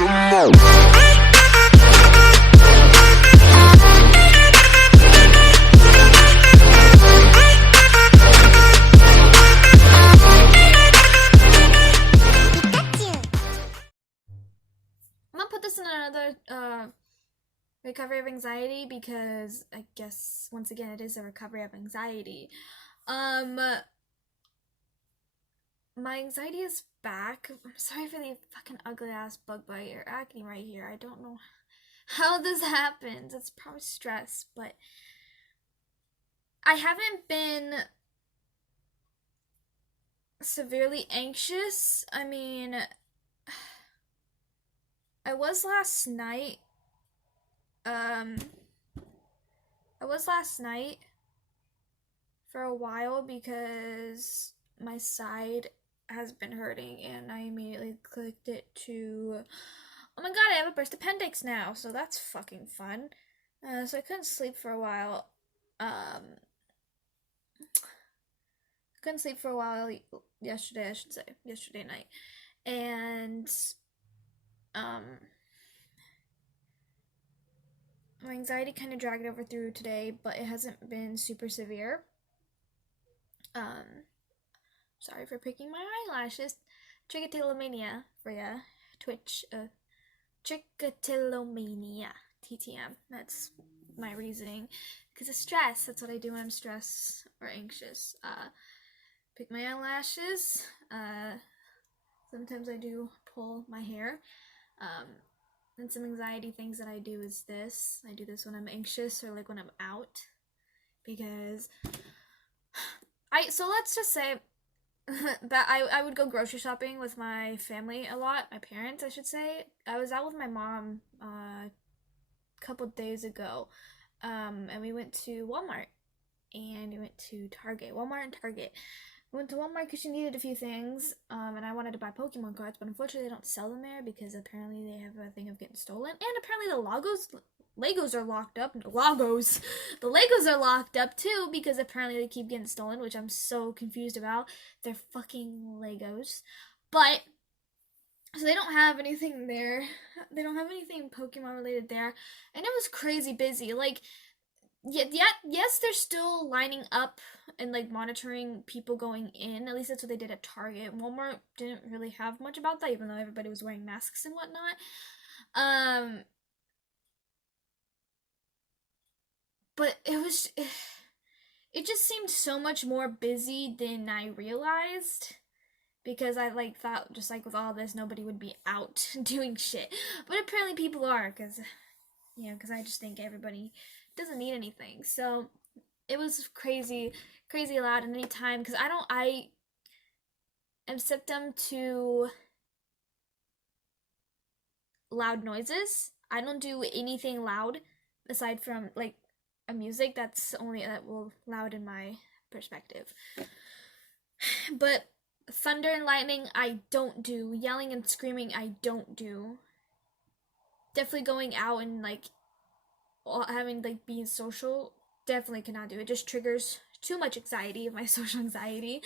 gonna put this in another recovery of anxiety because I guess once again it is a recovery of anxiety. My anxiety is back. I'm sorry for the fucking ugly ass bug bite or acne right here. I don't know how this happens. It's probably stress, but I haven't been severely anxious. I mean, I was last night. I was last night for a while because my side has been hurting, and I immediately clicked it to, oh my god, I have a burst appendix now, so that's fucking fun. So I couldn't sleep for a while. Couldn't sleep for a while yesterday, I should say, yesterday night, and my anxiety kind of dragged over through today, but it hasn't been super severe. Sorry for picking my eyelashes. Trichotillomania for ya. Twitch. Trichotillomania. TTM. That's my reasoning. Because of stress. That's what I do when I'm stressed or anxious. Pick my eyelashes. Sometimes I do pull my hair. And some anxiety things that I do is this. I do this when I'm anxious or like when I'm out. Because so let's just say that I would go grocery shopping with my family a lot, my parents I should say. I was out with my mom a couple days ago, and we went to Walmart, and we went to Target, Walmart and Target. We went to Walmart because she needed a few things, and I wanted to buy Pokemon cards, but unfortunately they don't sell them there because apparently they have a thing of getting stolen, and apparently the Legos are locked up. The Legos are locked up too because apparently they keep getting stolen, which I'm so confused about. They're fucking Legos. But so they don't have anything there. They don't have anything Pokemon related there. And it was crazy busy. Like yes, they're still lining up and like monitoring people going in. At least that's what they did at Target. Walmart didn't really have much about that, even though everybody was wearing masks and whatnot. But it just seemed so much more busy than I realized, because I like thought just like with all this nobody would be out doing shit, but apparently people are, because I just think everybody doesn't need anything. So it was crazy loud, and any time, because I am symptom to loud noises. I don't do anything loud aside from like a music. That's only that will loud in my perspective. But thunder and lightning I don't do. Yelling and screaming I don't do. Definitely going out and like having like being social, definitely cannot do. It just triggers too much anxiety, my social anxiety.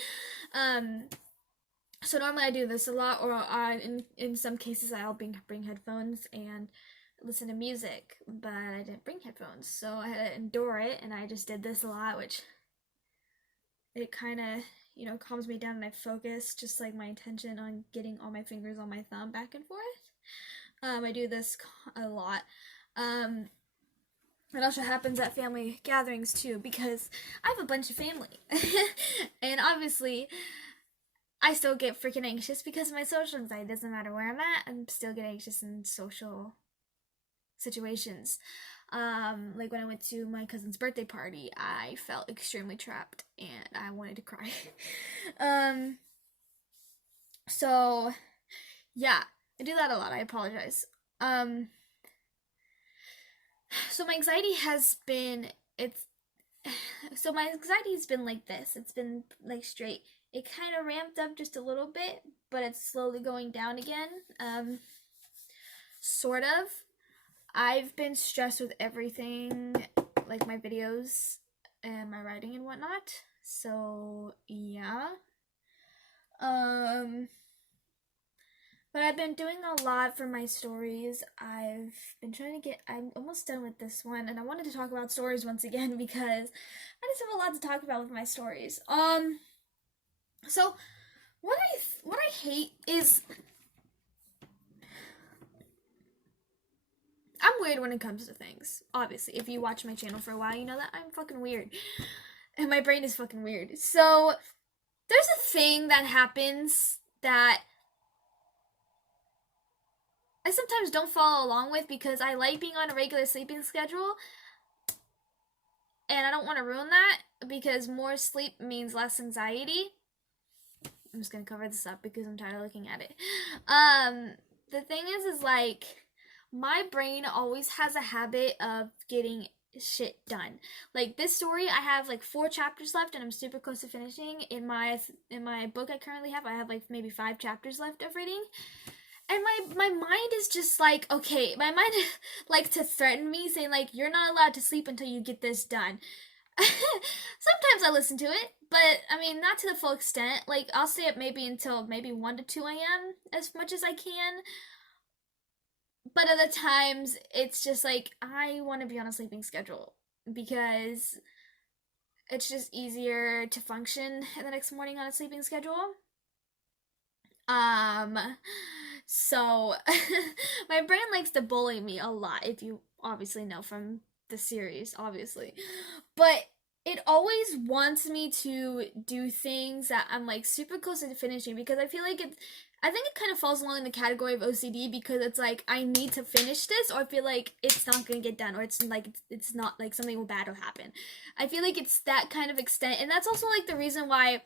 So normally I do this a lot, or in some cases I'll bring headphones and listen to music, but I didn't bring headphones, so I had to endure it, and I just did this a lot, which it kind of calms me down, and I focus just like my attention on getting all my fingers on my thumb back and forth. I do this a lot. It also happens at family gatherings too, because I have a bunch of family and obviously I still get freaking anxious because of my social anxiety. Doesn't matter where I'm at, I'm still get anxious in social situations. Like when I went to my cousin's birthday party, I felt extremely trapped and I wanted to cry. So yeah, I do that a lot. I apologize. So my anxiety has been like this. It's been like straight. It kind of ramped up just a little bit, but it's slowly going down again. Sort of. I've been stressed with everything, like my videos and my writing and whatnot. So yeah. But I've been doing a lot for my stories. I'm almost done with this one, and I wanted to talk about stories once again because I just have a lot to talk about with my stories. So what I hate is I'm weird when it comes to things. Obviously, if you watch my channel for a while, you know that I'm fucking weird. And my brain is fucking weird. So, there's a thing that happens that I sometimes don't follow along with because I like being on a regular sleeping schedule and I don't want to ruin that because more sleep means less anxiety. I'm just gonna cover this up because I'm tired of looking at it. The thing is like my brain always has a habit of getting shit done. Like this story, I have like 4 chapters left, and I'm super close to finishing. In my book I currently have, I have like maybe 5 chapters left of reading, and my mind is just like, okay, my mind like to threaten me, saying like you're not allowed to sleep until you get this done. Sometimes I listen to it, but I mean, not to the full extent. Like, I'll stay up maybe until maybe 1 to 2 a.m. as much as I can. But other times, it's just like, I want to be on a sleeping schedule because it's just easier to function the next morning on a sleeping schedule. Um, so my brain likes to bully me a lot, if you obviously know from the series, obviously. But it always wants me to do things that I'm like super close to finishing because I think it kind of falls along in the category of OCD because it's like I need to finish this or I feel like it's not going to get done or it's not like something bad will happen. I feel like it's that kind of extent, and that's also like the reason why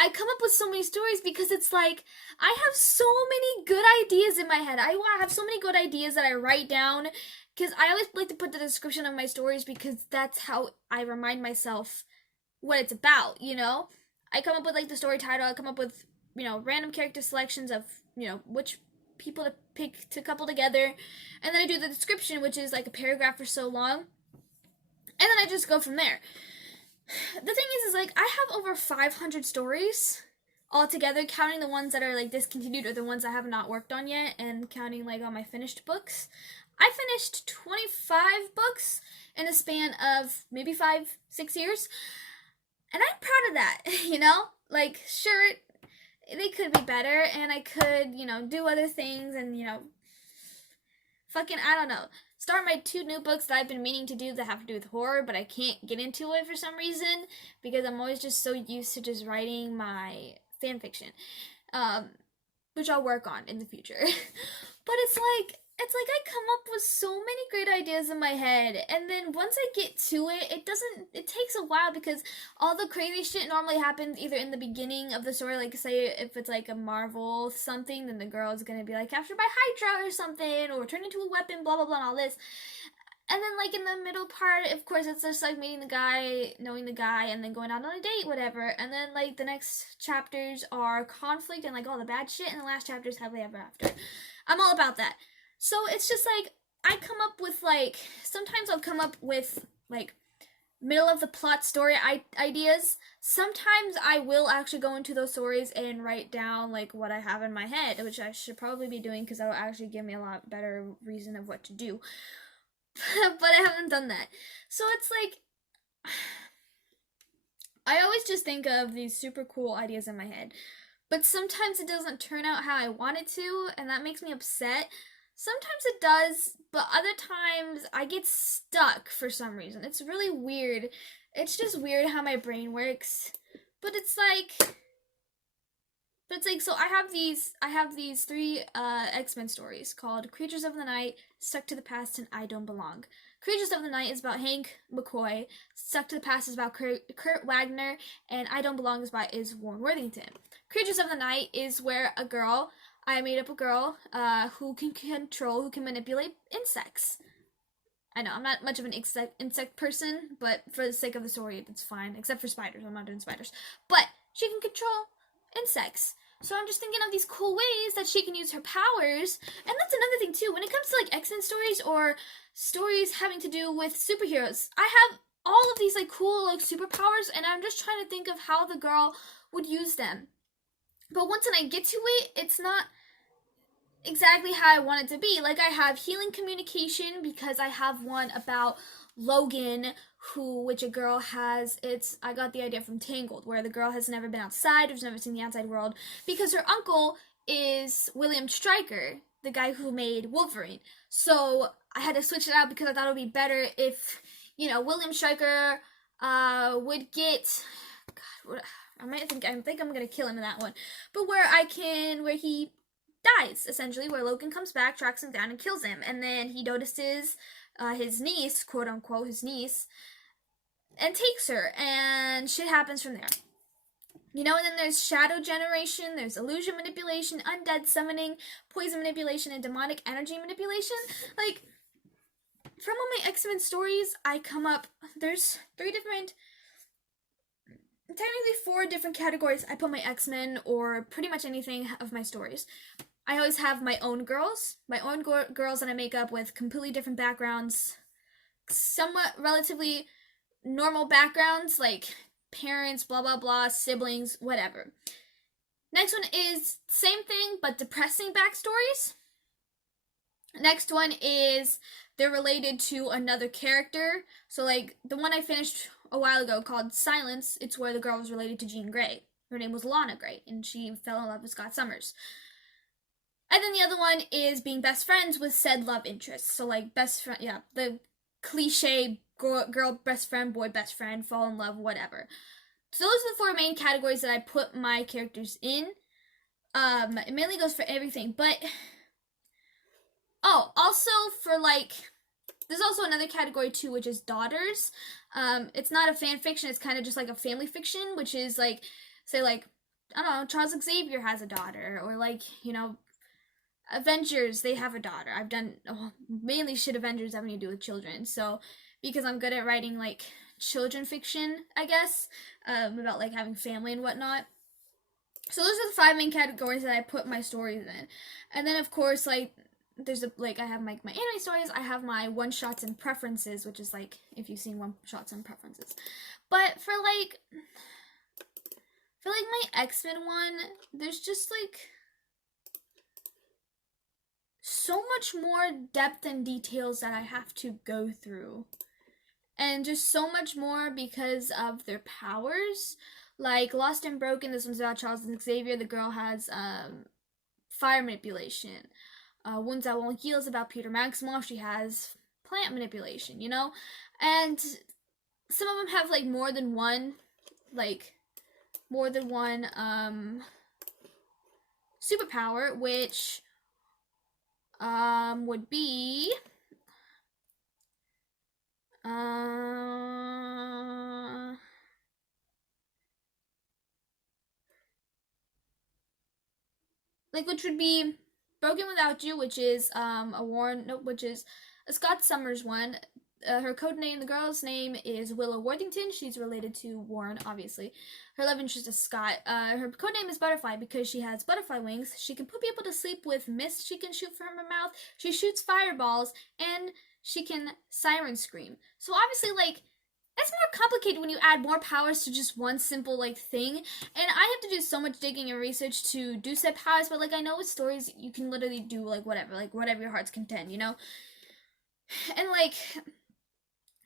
I come up with so many stories because it's like I have so many good ideas in my head. I have so many good ideas that I write down because I always like to put the description of my stories because that's how I remind myself what it's about, you know? I come up with like the story title, I come up with, random character selections of, which people to pick to couple together, and then I do the description, which is like a paragraph or so long, and then I just go from there. The thing is like I have over 500 stories altogether, counting the ones that are like discontinued or the ones I have not worked on yet, and counting like all my finished books. I finished 25 books in a span of maybe 5-6 years, and I'm proud of that. Like sure, they could be better, and I could do other things, and fucking I don't know, start my 2 new books that I've been meaning to do that have to do with horror, but I can't get into it for some reason because I'm always just so used to just writing my fan fiction, which I'll work on in the future. But it's like I come up with so many great ideas in my head, and then once I get to it, it takes a while because all the crazy shit normally happens either in the beginning of the story, like say if it's like a Marvel something, then the girl is gonna be like captured by Hydra or something, or turned into a weapon, blah blah blah, and all this. And then like in the middle part, of course, it's just like meeting the guy, knowing the guy, and then going out on a date, whatever. And then like the next chapters are conflict and like all the bad shit, and the last chapter is happily ever after. I'm all about that. So it's just like I come up with like sometimes I'll come up with like middle of the plot story ideas. Sometimes I will actually go into those stories and write down like what I have in my head, which I should probably be doing because that'll actually give me a lot better reason of what to do. But I haven't done that. So it's like I always just think of these super cool ideas in my head, but sometimes it doesn't turn out how I want it to, and that makes me upset. Sometimes it does, but other times I get stuck for some reason. It's really weird. It's just weird how my brain works. But so I have these 3 X-Men stories called Creatures of the Night, Stuck to the Past, and I Don't Belong. Creatures of the Night is about Hank McCoy, Stuck to the Past is about Kurt Wagner, and I Don't Belong is Warren Worthington. Creatures of the Night is where I made up a girl who can manipulate insects. I know, I'm not much of an insect person, but for the sake of the story, it's fine. Except for spiders, I'm not doing spiders. But she can control insects. So I'm just thinking of these cool ways that she can use her powers. And that's another thing too. When it comes to like X-Men stories or stories having to do with superheroes, I have all of these like cool like superpowers, and I'm just trying to think of how the girl would use them. But once I get to it, it's not exactly how I want it to be. Like I have healing communication because I have one about Logan, which a girl has. I got the idea from Tangled, where the girl has never been outside, has never seen the outside world, because her uncle is William Stryker, the guy who made Wolverine. So I had to switch it out because I thought it would be better if, William Stryker would get. God, I think I'm gonna kill him in that one, but where he dies, essentially, where Logan comes back, tracks him down, and kills him. And then he notices his niece, quote unquote, his niece, and takes her. And shit happens from there. And then there's shadow generation, there's illusion manipulation, undead summoning, poison manipulation, and demonic energy manipulation. Like, from all my X-Men stories, there's technically 4 different categories I put my X-Men or pretty much anything of my stories. I always have my own girls that I make up with completely different backgrounds, somewhat relatively normal backgrounds, like parents, blah blah blah, siblings, whatever. Next one is same thing but depressing backstories. Next one is they're related to another character. So like the one I finished a while ago called Silence, it's where the girl was related to Jean Grey. Her name was Lana Grey, and she fell in love with Scott Summers. And then the other one is being best friends with said love interest. So like best friend, yeah, the cliche girl best friend, boy best friend, fall in love, whatever. So those are the 4 main categories that I put my characters in. It mainly goes for everything, but also for like, there's also another category too, which is daughters. It's not a fan fiction; it's kind of just like a family fiction, which is like, say like, I don't know, Charles Xavier has a daughter, or like Avengers, they have a daughter. I've done mainly shit Avengers having to do with children. So because I'm good at writing like children fiction, I guess, about like having family and whatnot. So those are the 5 main categories that I put my stories in. And then of course like I have my anime stories, I have my one shots and preferences, which is like if you've seen one shots and preferences. But for my X-Men one, there's just like so much more depth and details that I have to go through. And just so much more because of their powers. Like Lost and Broken, this one's about Charles and Xavier. The girl has fire manipulation. Wounds That Won't Heal is about Peter Maximoff. She has plant manipulation, And some of them have like more than one superpower, which would be which would be Broken Without You, which is which is a Scott Summers one. Her code name, the girl's name is Willow Worthington. She's related to Warren, obviously. Her love interest is Scott. Her code name is Butterfly because she has butterfly wings. She can put people to sleep with mist she can shoot from her mouth. She shoots fireballs, and she can siren scream. So obviously, like, that's more complicated when you add more powers to just one simple like thing. And I have to do so much digging and research to do said powers, but like I know with stories you can literally do like whatever your heart's content, And like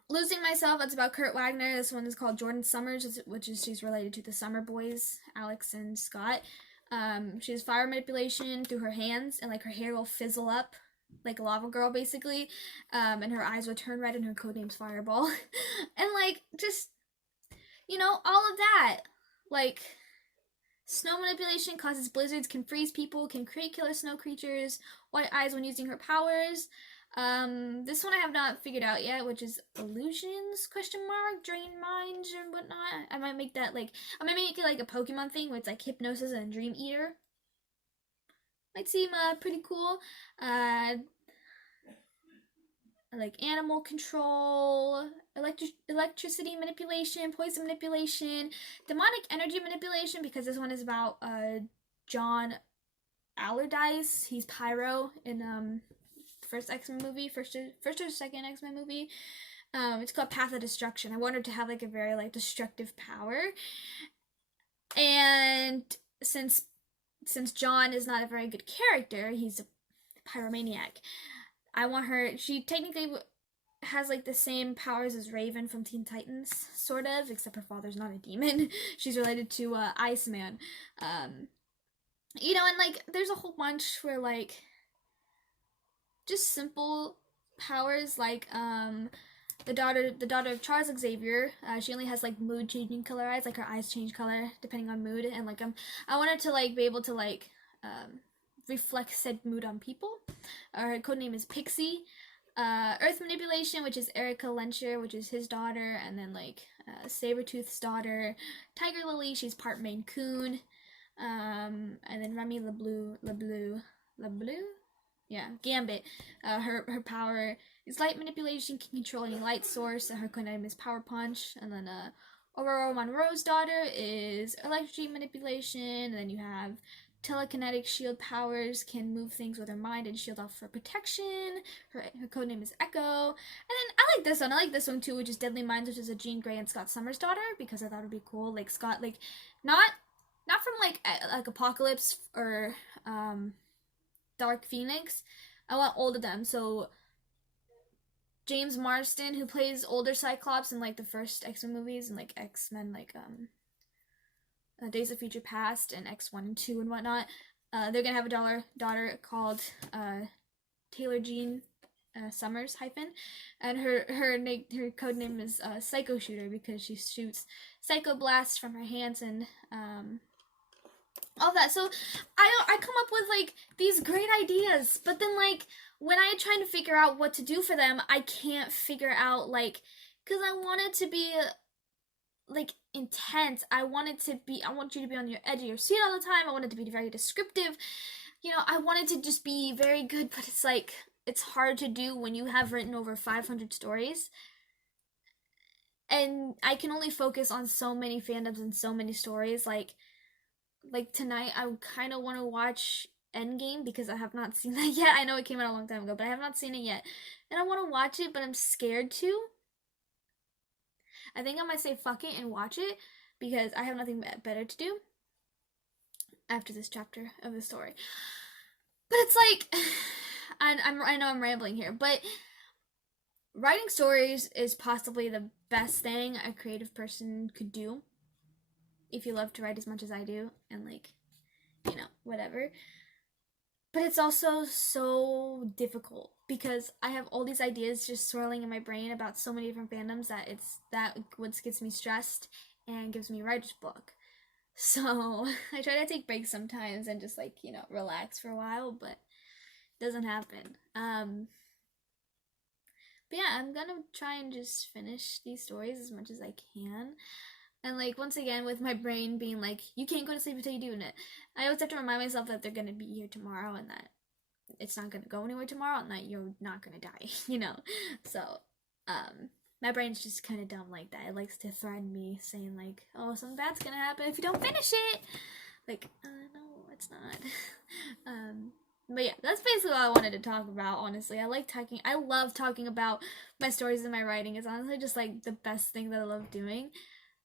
Losing Myself, that's about Kurt Wagner. This one is called Jordan Summers, which is she's related to the Summer Boys, Alex and Scott. She has fire manipulation through her hands, and like her hair will fizzle up like a lava girl basically, and her eyes will turn red, and her codename's Fireball. And like just all of that, like snow manipulation causes blizzards, can freeze people, can create killer snow creatures, white eyes when using her powers. This one I have not figured out yet, which is illusions, drain minds and whatnot. I might make it like a Pokemon thing where it's like hypnosis and dream eater. Might seem pretty cool. Like animal control, electricity manipulation, poison manipulation, demonic energy manipulation, because this one is about John Allardyce. He's Pyro in first X-Men movie, first or second X-Men movie. It's called Path of Destruction. I wanted to have like a very like destructive power, and since John is not a very good character, he's pyromaniac. I want her. She technically has like the same powers as Raven from Teen Titans, sort of, except her father's not a demon. She's related to Iceman. You know, and like there's a whole bunch where like just simple powers like the daughter of Charles Xavier. She only has like mood changing color eyes, like her eyes change color depending on mood, and like I want her to like be able to like reflect said mood on people. Her code name is Pixie. Earth Manipulation, which is Erica Lencher, which is his daughter, and then like Sabretooth's daughter, Tiger Lily, she's part Maine Coon, and then Remy LeBlue, yeah, Gambit. Her power is light manipulation, can control any light source. Her code name is Power Punch, and then Aurora Monroe's daughter is electric manipulation, and then you have telekinetic shield powers, can move things with her mind and shield off for protection. Her code name is Echo. And then I like this one. I like this one too, which is Deadly Minds, which is a Jean Grey and Scott Summers' daughter, because I thought it would be cool. Like Scott, like not from like Apocalypse or Dark Phoenix. I want old of them. So James Marsden, who plays older Cyclops in like the first X-Men movies and like X-Men like Days of Future Past and X1 and 2 and whatnot. They're gonna have a daughter called Taylor Jean Summers hyphen, and her code name is Psycho Shooter, because she shoots psycho blasts from her hands and all that. So I come up with like these great ideas, but then like when I try to figure out what to do for them, I can't figure out like, because I want it to be like intense. I want you to be on your edge of your seat all the time. I want it to be very descriptive. You know, I want it to just be very good, but it's like, it's hard to do when you have written over 500 stories. And I can only focus on so many fandoms and so many stories. Like tonight, I kind of want to watch Endgame because I have not seen that yet. I know it came out a long time ago, but I have not seen it yet. And I want to watch it, but I'm scared to. I think I might say fuck it and watch it because I have nothing better to do after this chapter of the story. But it's like, I know I'm rambling here, but writing stories is possibly the best thing a creative person could do if you love to write as much as I do, and like, you know, whatever. But it's also so difficult because I have all these ideas just swirling in my brain about so many different fandoms that what gets me stressed and gives me writer's block. So I try to take breaks sometimes and just like, you know, relax for a while, but it doesn't happen. But yeah, I'm gonna try and just finish these stories as much as I can. And like, once again, with my brain being like, you can't go to sleep until you do it, I always have to remind myself that they're gonna be here tomorrow and that it's not gonna go anywhere tomorrow and that you're not gonna die, you know? So, my brain's just kind of dumb like that. It likes to threaten me, saying like, oh, something bad's gonna happen if you don't finish it! Like, no, it's not. But yeah, that's basically what I wanted to talk about, honestly. I love talking about my stories and my writing. It's honestly just like the best thing that I love doing.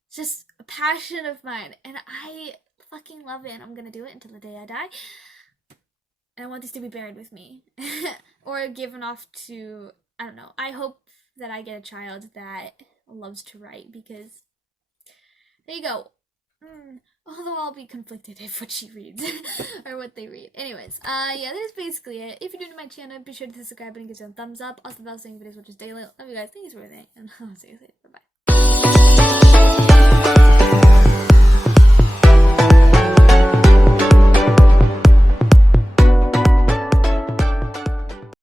It's just a passion of mine, and I fucking love it, and I'm gonna do it until the day I die. And I want this to be buried with me. Or given off to, I don't know. I hope that I get a child that loves to write, because there you go. Although I'll be conflicted if what she reads or what they read. Anyways, yeah, that's basically it. If you're new to my channel, be sure to subscribe and give it a thumbs up. Also, I'll see videos which is daily. Love you guys. Thank you for everything, and I'll see you later.